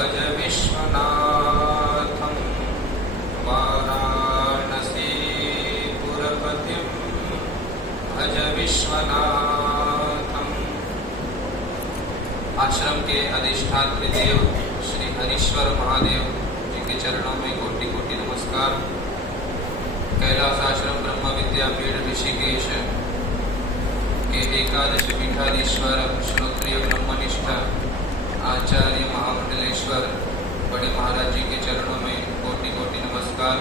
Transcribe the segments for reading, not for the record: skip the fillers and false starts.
भज विश्वनाथं वाराणसीपुरपतिं भज विश्वनाथं। आश्रम के अधिष्ठात्री देव श्री हरीश्वर महादेव जी के चरणों में कोटि कोटि नमस्कार। कैलाश आश्रम ब्रह्म विद्यापीठ ऋषिकेश के एकादश पीठाधीश्वर श्रोत्रिय ब्रह्मनिष्ठ आचार्य महामंडलेश्वर बड़े महाराज जी के चरणों में कोटि कोटि नमस्कार।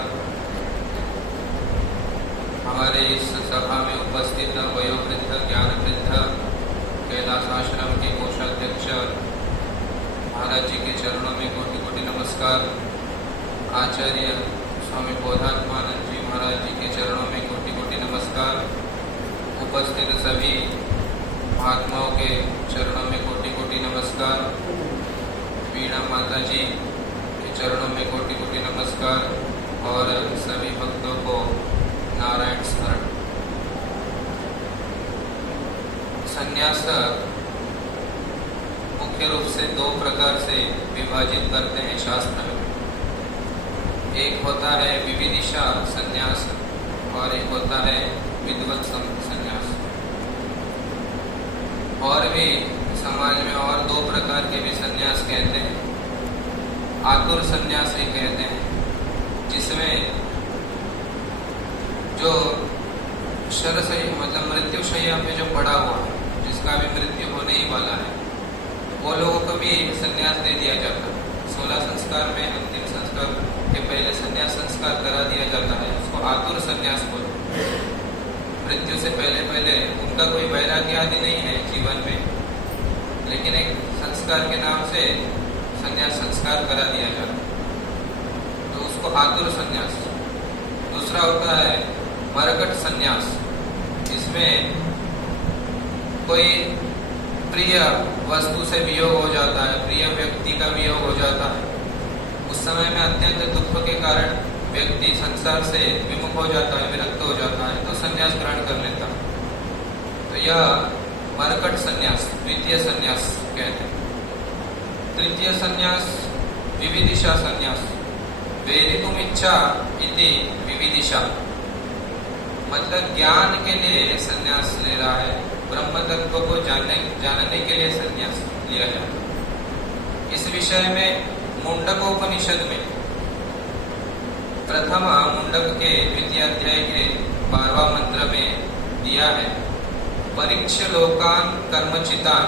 हमारे इस सभा में उपस्थित वयोवृद्ध ज्ञानवृद्ध कैलाश आश्रम के कोषाध्यक्ष महाराज जी के चरणों में कोटि कोटि नमस्कार। आचार्य स्वामी बोधात्मानंद जी महाराज जी के चरणों में कोटि कोटि नमस्कार। उपस्थित सभी महात्माओं के चरणों में कोटि कोटि नमस्कार। वीणा माता जी के चरणों में कोटि कोटि नमस्कार और सभी भक्तों को नारायण स्मरण। संन्यास मुख्य रूप से दो प्रकार से विभाजित करते हैं शास्त्र में। एक होता है विविदिशा संन्यास और एक होता है विद्वत संन्यास। और भी समाज में और दो प्रकार के भी संन्यास कहते हैं। आतुर संन्यास ही कहते हैं, जिसमें जो शरशय्या मतलब मृत्युशय्या पे जो पड़ा हुआ है, जिसका भी मृत्यु होने ही वाला है, वो लोगों को भी संन्यास दे दिया जाता है। 16 संस्कार में अंतिम संस्कार के पहले संन्यास संस्कार करा दिया जाता है। उसको आतुर संन्यास बोलते हैं। मृत्यु से पहले पहले उनका कोई वैराग्य आदि नहीं है जीवन में, लेकिन एक संस्कार के नाम से संन्यास संस्कार करा दिया जाता है, तो उसको आतुर संन्यास। दूसरा होता है मरकट संन्यास। इसमें कोई प्रिय वस्तु से वियोग हो जाता है, प्रिय व्यक्ति का वियोग हो जाता है, उस समय में अत्यंत दुख के कारण व्यक्ति संसार से विमुख हो जाता है, विरक्त हो जाता है, तो संन्यास ग्रहण कर लेता है। तो यह मरकट संन्यास द्वितीय संन्यास कहते हैं। तृतीय संन्यास विविदिशा संन्यास। वेदितुम इच्छा इति विविदिशा, मतलब ज्ञान के लिए संन्यास ले रहा है, ब्रह्म तत्व को जानने के लिए संन्यास लिया जाता है। इस विषय में मुंडकोपनिषद में प्रथम मुंडक के द्वितीय अध्याय के 12वां मंत्र में दिया है, परीक्ष्य लोकान कर्मचितान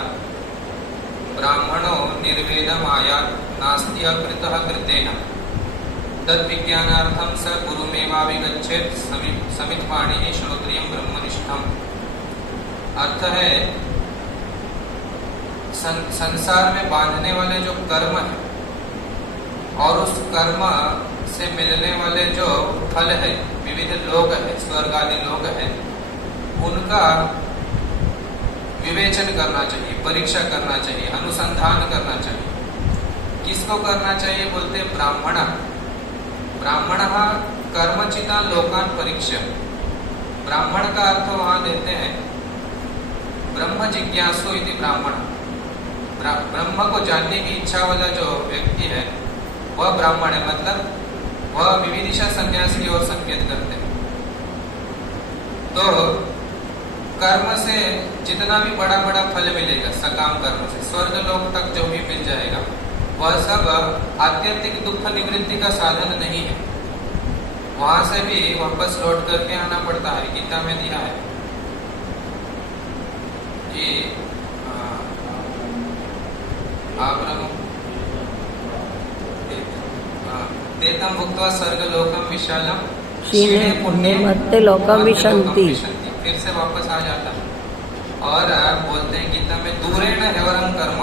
ब्राह्मणो निर्वेदम आयात नास्ति अकृतः कृतेन तद विज्ञानार्थम स गुरुमेवाभिगच्छेत् समितपाणिः श्रोत्रियं ब्रह्मनिष्ठम्। अर्थ है, संसार में बांधने वाले जो कर्म है और उस कर्म से मिलने वाले जो फल है, विविध लोग है, स्वर्ग आदि लोग है, उनका विवेचन करना चाहिए, परीक्षा करना चाहिए, अनुसंधान करना चाहिए। किसको करना चाहिए बोलते हैं? ब्राह्मण। ब्राह्मण कर्मचिता लोकान परीक्षा। ब्राह्मण का अर्थ वहां देते हैं ब्रह्म जिज्ञासु इति ब्राह्मण। ब्रह्म को जानने की इच्छा वाला जो व्यक्ति है वह ब्राह्मण है, मतलब वह विविदिशा संन्यास की ओर संकेत करते हैं। तो कर्म से जितना भी बड़ा बड़ा फल मिलेगा, सकाम कर्म से स्वर्ग लोक तक जो भी मिल जाएगा, वह सब आत्यंतिक दुख निवृत्ति का साधन नहीं है। वहां से भी वापस लौट करके आना पड़ता है। गीता में दिया है कि तेतम भुक्त्वा स्वर्ग लोकम विशालम क्षीणे पुण्ये मत्ते लोकम विशन्ति। फिर से वापस आ जाता है। और बोलते हैं गीता में दूरेण ह्यवरम कर्म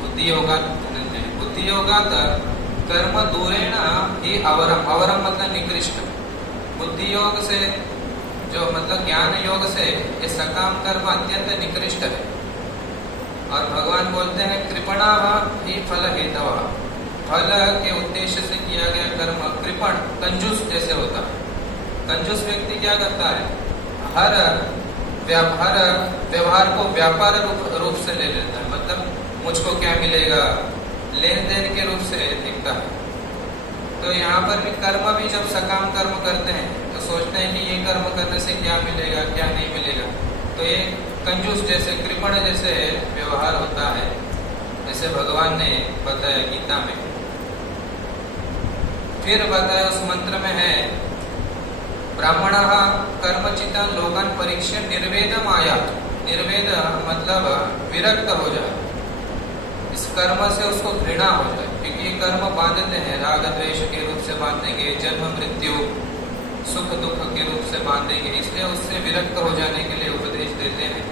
बुद्धि योगात् धनंजय। बुद्धि योगात् कर्म दूरेण ही अवरम। अवरम मतलब निकृष्ट। बुद्धि योग से जो मतलब ज्ञान योग से ये सकाम कर्म अत्यंत निकृष्ट है। और भगवान बोलते हैं कृपणा ही फल हेतव। फल के उद्देश्य से किया गया कर्म कृपण कंजूस जैसे होता है। कंजूस व्यक्ति क्या करता है? हर व्यवहार को व्यापार रूप से ले लेता है। मतलब मुझको क्या मिलेगा, लेन देन के रूप से दिखता है। तो यहाँ पर भी कर्म भी जब सकाम कर्म करते हैं तो सोचते हैं कि ये कर्म करने से क्या मिलेगा क्या नहीं मिलेगा, तो ये कंजूस जैसे कृपण जैसे व्यवहार होता है, ऐसे भगवान ने बताया गीता में। फिर बताया उस मंत्र में है ब्राह्मण कर्मचिता लोगन परीक्षा निर्वेदम आया। निर्वेद मतलब विरक्त हो जाए, इस कर्म से उसको घृणा हो जाए, क्योंकि ये कर्म बांधते हैं, राग द्वेष के रूप से बांधेंगे, जन्म मृत्यु सुख दुख के रूप से बांधेंगे, इसलिए उससे विरक्त हो जाने के लिए उपदेश देते हैं।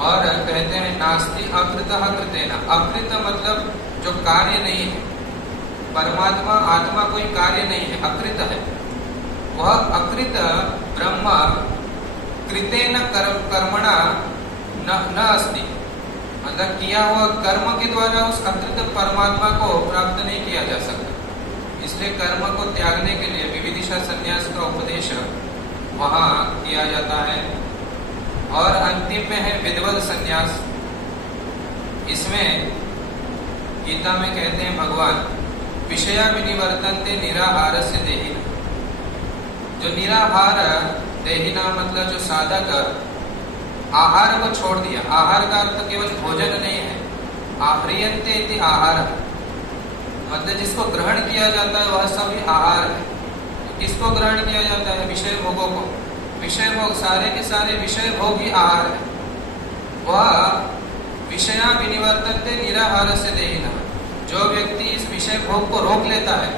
और कहते हैं नास्ति अकृत कृतेन। अकृत मतलब जो कार्य नहीं है, परमात्मा आत्मा कोई कार्य नहीं है, अकृत है। वह अकृत ब्रह्म कृतेन कर्मणा न अस्ति, मतलब किया हुआ कर्म के द्वारा उस अकृत परमात्मा को प्राप्त नहीं किया जा सकता। इसलिए कर्म को त्यागने के लिए विविधिशा संन्यास का उपदेश वहाँ किया जाता है। और अंतिम में है विद्वद संन्यास। इसमें गीता में कहते हैं भगवान विषया विनिवर्तन्ते निराहार से देहिना। जो निराहार देहिना मतलब जो साधक आहार को छोड़ दिया, आहार का अर्थ केवल भोजन नहीं है, आह्रियन्ते इति आहार, मतलब जिसको ग्रहण किया जाता है वह सभी आहार है। किसको ग्रहण किया जाता है? विषय भोगों को। विषय भोग सारे के सारे विषय भोग ही आहार है। वह विषया विनिवर्तन्ते निराहार से देहिना, जो व्यक्ति इस विषय भोग को रोक लेता है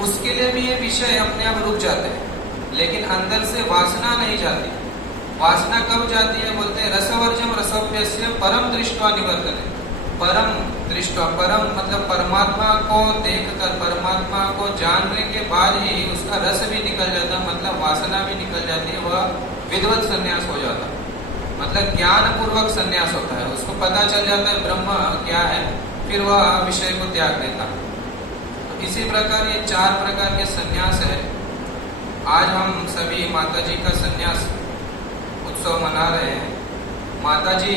उसके लिए भी ये विषय अपने आप रुक जाते हैं, लेकिन अंदर से वासना नहीं जाती। वासना कब जाती है? बोलते हैं रसवर्जम रसोप्यस्य परम दृष्ट्वा निवर्तते। परम दृष्ट्वा, परम मतलब परमात्मा को देखकर, परमात्मा को जानने के बाद ही उसका रस भी निकल जाता, मतलब वासना भी निकल जाती है, वह विद्वत संन्यास हो जाता है। मतलब ज्ञान पूर्वक संन्यास होता है, उसको पता चल जाता है ब्रह्म क्या है, फिर वह विषय को त्याग देता है। तो इसी प्रकार ये 4 प्रकार के संन्यास है। आज हम सभी माता जी का संन्यास उत्सव मना रहे हैं। माता जी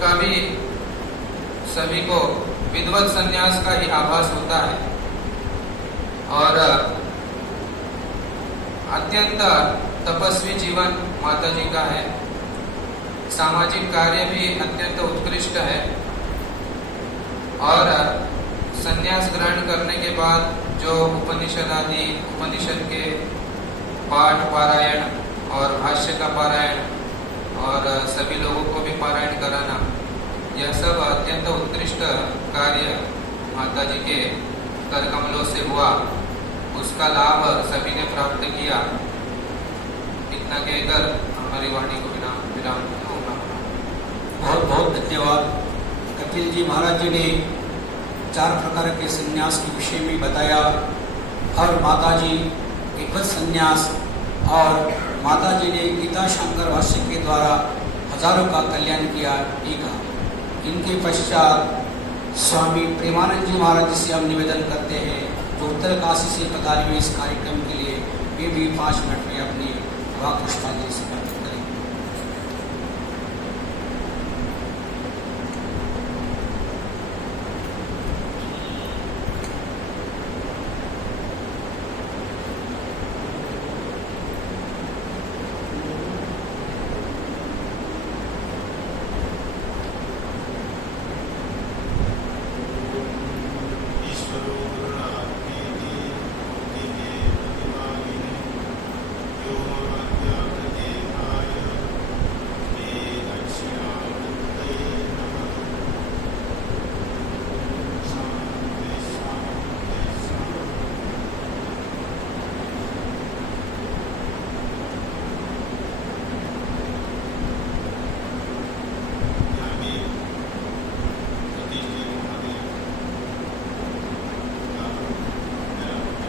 का भी सभी को विद्वत संन्यास का ही आभास होता है और अत्यंत तपस्वी जीवन माता जी का है। सामाजिक कार्य भी अत्यंत उत्कृष्ट है और संन्यास ग्रहण करने के बाद जो उपनिषद आदि, उपनिषद के पाठ पारायण और भाष्य का पारायण और सभी लोगों को भी पारायण कराना, यह सब अत्यंत उत्कृष्ट कार्य माता जी के कर कमलों से हुआ। उसका लाभ सभी ने प्राप्त किया। इतना कहकर हमारी वाणी को विराम दूंगा। बहुत बहुत धन्यवाद। कपिल जी महाराज जी ने 4 प्रकार के संन्यास के विषय में बताया और माता जी विद्वत संन्यास और माता जी ने गीता शंकर भाष्य के द्वारा हजारों का कल्याण किया, ठीक है। इनके पश्चात स्वामी प्रेमानंद जी महाराज जी से हम निवेदन करते हैं जो उत्तरकाशी से पधारे हुए इस कार्यक्रम के लिए वे भी 5 मिनट में अपनी वाक पुष्पांजलि से